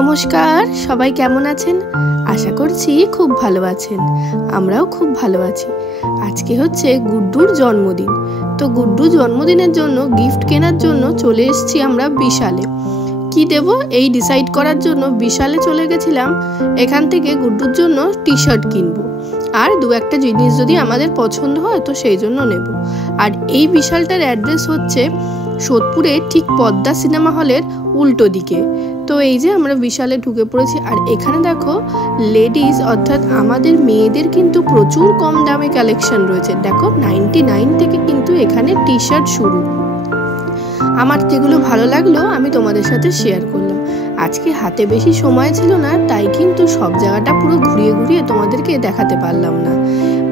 নমস্কার, সবাই কেমন আছেন? আশা করছি খুব ভালো আছেন। আমরাও খুব ভালো আছি। আজকে হচ্ছে গুড্ডুর জন্মদিন। তো গুড্ডু জন্মদিনের জন্য গিফট কেনার জন্য চলে এসেছি আমরা বিশালে। কি দেব এই ডিসাইড করার জন্য বিশালে চলে গেছিলাম। এখান থেকে গুড্ডুর জন্য টি শার্ট কিনবো আর দু একটা জিনিস যদি আমাদের পছন্দ হয় তো সেই জন্য নেব। আর এই বিশালটার অ্যাড্রেস হচ্ছে সোদপুরে, ঠিক পদ্মা সিনেমা হলের উল্টো দিকে। তো এই যে আমরা বিশালে ঢুকে পড়েছি। আর এখানে দেখো লেডিস অর্থাৎ আমাদের মেয়েদের কিন্তু প্রচুর কম দামে কালেকশন রয়েছে। দেখো 99 থেকে কিন্তু এখানে টি শার্ট শুরু। আমার যেগুলো ভালো লাগলো আমি তোমাদের সাথে শেয়ার করলাম। আজকে হাতে বেশি সময় ছিল না, তাই কিন্তু সব জায়গাটা পুরো ঘুরিয়ে ঘুরিয়ে তোমাদেরকে দেখাতে পারলাম না।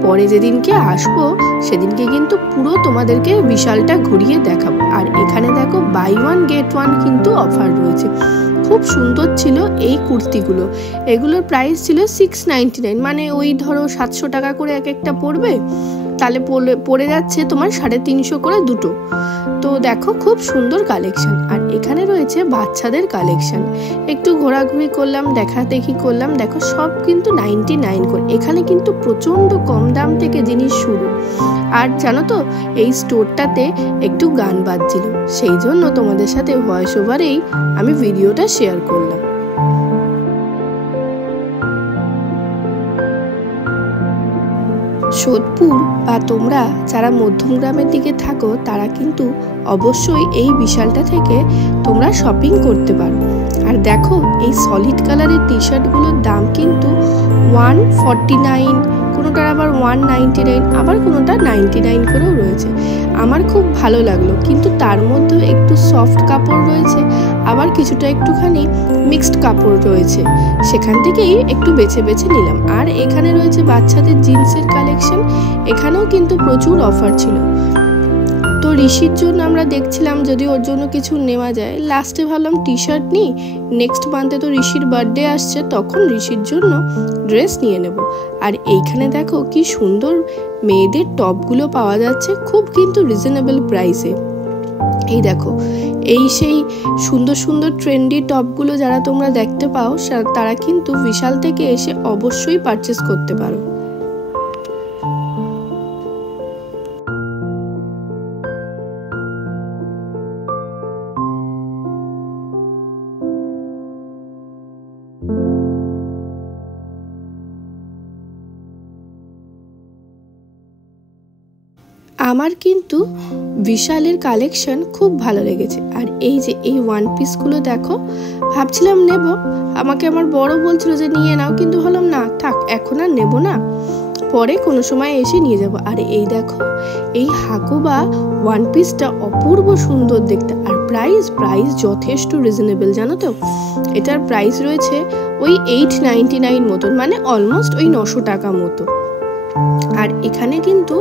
পরে যেদিনকে আসবো সেদিনকে কিন্তু পুরো তোমাদেরকে বিশালটা ঘুরিয়ে দেখাবো। আর এখানে দেখো বাই ওয়ান গেট ওয়ান কিন্তু অফার রয়েছে। খুব সুন্দর ছিল এই কুর্তিগুলো। এগুলোর প্রাইস ছিল 699, মানে ওই ধরো 700 টাকা করে এক একটা পড়বে, তাহলে পড়ে যাচ্ছে তোমার 350 করে দুটো। তো দেখো খুব সুন্দর কালেকশন। আর এখানে রয়েছে বাচ্চাদের কালেকশন। একটু ঘোরাঘুরি করলাম, দেখাদেখি করলাম। দেখো সব কিন্তু 99 করে। এখানে কিন্তু প্রচণ্ড কম দাম থেকে জিনিস শুরু। আর জানো তো এই স্টোরটাতে একটু গান বাজছিল, সেই জন্য তোমাদের সাথে ভয়েস ওভারেই আমি ভিডিওটা শেয়ার করলাম। সোদপুর বা তোমরা যারা মধ্যমগ্রামের দিকে থাকো তারা কিন্তু অবশ্যই এই বিশালটা থেকে তোমরা শপিং করতে পারো। আর দেখো এই সলিড কালারের টি শার্টগুলোর দাম কিন্তু 149, কোনোটার আবার 199, আবার কোনোটা 99 করেও রয়েছে। আমার খুব ভালো লাগলো, কিন্তু তার মধ্যেও একটু সফট কাপড় রয়েছে, আবার কিছুটা একটুখানি মিক্সড কাপড় রয়েছে। সেখান থেকেই একটু বেছে বেছে নিলাম। আর এখানে রয়েছে বাচ্চাদের জিন্সের কালেকশন। এখানেও কিন্তু প্রচুর অফার ছিল। তো ঋষির জন্য আমরা দেখছিলাম যদি ওর জন্য কিছু নেওয়া যায়। লাস্টে ভাবলাম টি শার্ট নিই, নেক্সট মান্থে তো ঋষির বার্থডে আসছে, তখন ঋষির জন্য ড্রেস নিয়ে নেব। আর এইখানে দেখো কি সুন্দর মেয়েদের টপগুলো পাওয়া যাচ্ছে, খুব কিন্তু রিজনেবল প্রাইসে। এই দেখো এই সেই সুন্দর সুন্দর ট্রেন্ডি টপগুলো যারা তোমরা দেখতে পাও তারা কিন্তু বিশাল থেকে এসে অবশ্যই পারচেস করতে পারো। আমার কিন্তু বিশালের কালেকশন খুব ভালো লেগেছে। আর এই যে এই ওয়ান পিসগুলো দেখো, ভাবছিলাম নেব, আমাকে আমার বড় বলছিল যে নিয়ে নাও, কিন্তু ভাবলাম না থাক, এখন আর নেব না, পরে কোনো সময় এসে নিয়ে যাব। আর এই দেখো এই হাকুবা ওয়ান পিসটা অপূর্ব সুন্দর দেখতে। আর প্রাইস যথেষ্ট রিজনেবল, জানো তো এটার প্রাইস রয়েছে ওই 899 মতন, মানে অলমোস্ট ওই 900 টাকা মতো। আর এখানে কিন্তু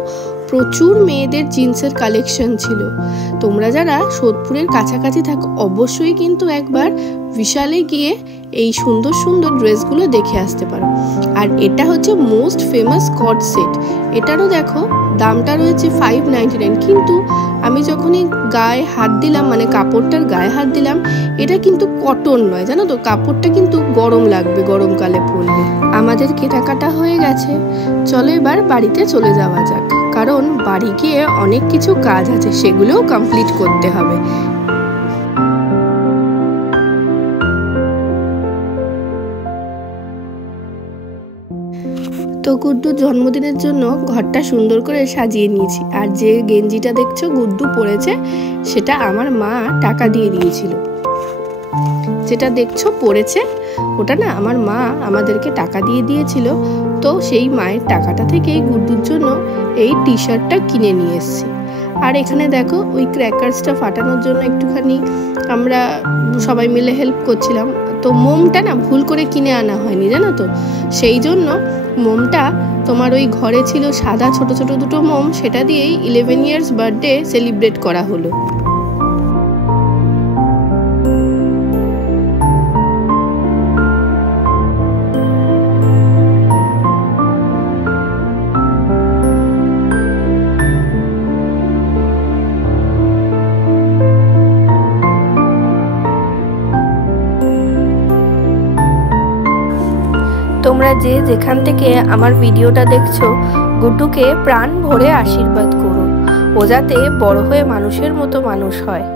প্রচুর মেয়েদের জিন্সের কালেকশন ছিল। তোমরা যারা সোদপুরের কাছাকাছি থাকো অবশ্যই কিন্তু একবার বিশালে গিয়ে এই সুন্দর সুন্দর ড্রেসগুলো দেখে আসতে পারো। আর এটা হচ্ছে মোস্ট ফেমাস কট সেট। এটারও দেখো দামটা রয়েছে 599, কিন্তু আমি যখনই গায়ে হাত দিলাম, মানে কাপড়টার গায়ে হাত দিলাম, এটা কিন্তু কটন নয়, জানো তো কাপড়টা কিন্তু গরম লাগবে গরমকালে পরলে। আমাদের কেনাকাটা হয়ে গেছে, চলো এবার বাড়িতে চলে যাওয়া যাক, কারণ বাড়ি গিয়ে অনেক কিছু কাজ আছে, সেগুলোও কমপ্লিট করতে হবে। তো গুড্ডুর জন্মদিনের জন্য ঘরটা সুন্দর করে সাজিয়ে নিয়েছি। আর যে গেঞ্জিটা দেখছো গুড্ডু পরেছে, সেটা আমার মা টাকা দিয়ে দিয়েছিল। যেটা দেখছো পরেছে ওটা না আমার মা আমাদেরকে টাকা দিয়ে দিয়েছিল। তো সেই মায়ের টাকাটা থেকেই গুড্ডুর জন্য এই টি শার্টটা কিনে নিয়ে এসেছি। আর এখানে দেখো ওই ক্র্যাকার্সটা ফাটানোর জন্য একটুখানি আমরা সবাই মিলে হেল্প করছিলাম। তো মোমটা না ভুল করে কিনে আনা হয়নি, জানো তো, সেই জন্য মোমটা তোমার ওই ঘরে ছিল সাদা ছোট ছোট দুটো মোম, সেটা দিয়েই 11 ইয়ার্স বার্থডে সেলিব্রেট করা হলো। তোমরা যে যেখান থেকে আমার ভিডিওটা দেখছো, গুড্ডুকে প্রাণ ভরে আশীর্বাদ করো, ও যাতে বড় হয়ে মানুষের মতো মানুষ হয়।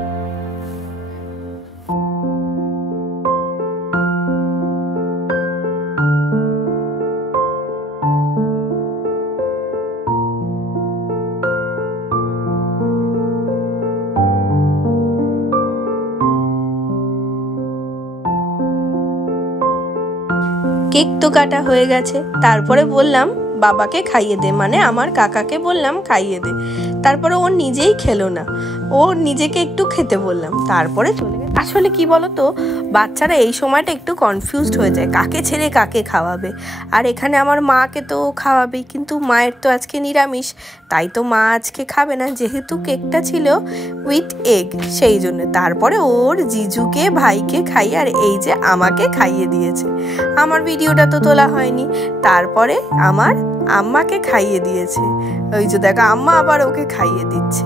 কেক তো কাটা হয়ে গেছে, তারপরে বললাম বাবাকে খাইয়ে দে, মানে আমার কাকাকে বললাম খাইয়ে দে। তারপরে ও নিজেই খেলো না, ও নিজেকে একটু খেতে বললাম, তারপরে চলে গেছে। আসলে কি বলতো, বাচ্চারা এই সময়টা একটু কনফিউজড হয়ে যায়, কাকে ছেড়ে কাকে খাওয়াবে। আর এখানে আমার মাকে তো খাওয়াবেই, কিন্তু মায়ের তো আজকে নিরামিষ, তাই তো মা আজকে খাবে না, যেহেতু কেকটা ছিল উইথ এগ, সেই জন্য। তারপরে ওর জিজুকে ভাইকে খাইয়ে আর এই যে আমাকে খাইয়ে দিয়েছে। আমার ভিডিওটা তো তোলা হয়নি, তারপরে আমার আম্মাকে খাইয়ে দিয়েছে। ওই যে দেখো আম্মা আবার ওকে খাইয়ে দিচ্ছে।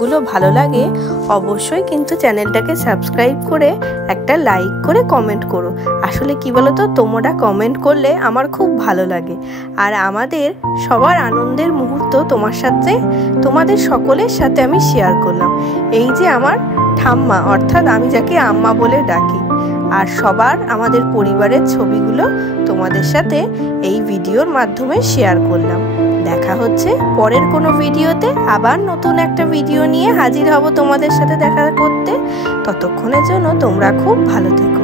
ভিডিওগুলো ভালো লাগে অবশ্যই কিন্তু চ্যানেলটাকে সাবস্ক্রাইব করে একটা লাইক করে কমেন্ট করো। আসলে কি বলো তো, তোমরা কমেন্ট করলে আমার খুব ভালো লাগে, আর আমাদের সবার আনন্দের মুহূর্ত তোমাদের সকলের সাথে আমি শেয়ার করলাম। এই যে আমার ঠাম্মা, অর্থাৎ আমি যাকে আম্মা বলে ডাকি, আর সবার আমাদের পরিবারের ছবিগুলো তোমাদের সাথে এই ভিডিওর মাধ্যমে শেয়ার করলাম। দেখা হচ্ছে পরের কোনো ভিডিওতে, আবার নতুন একটা ভিডিও নিয়ে হাজির হব তোমাদের সাথে দেখা করতে। ততক্ষণের জন্য তোমরা খুব ভালো থেকো।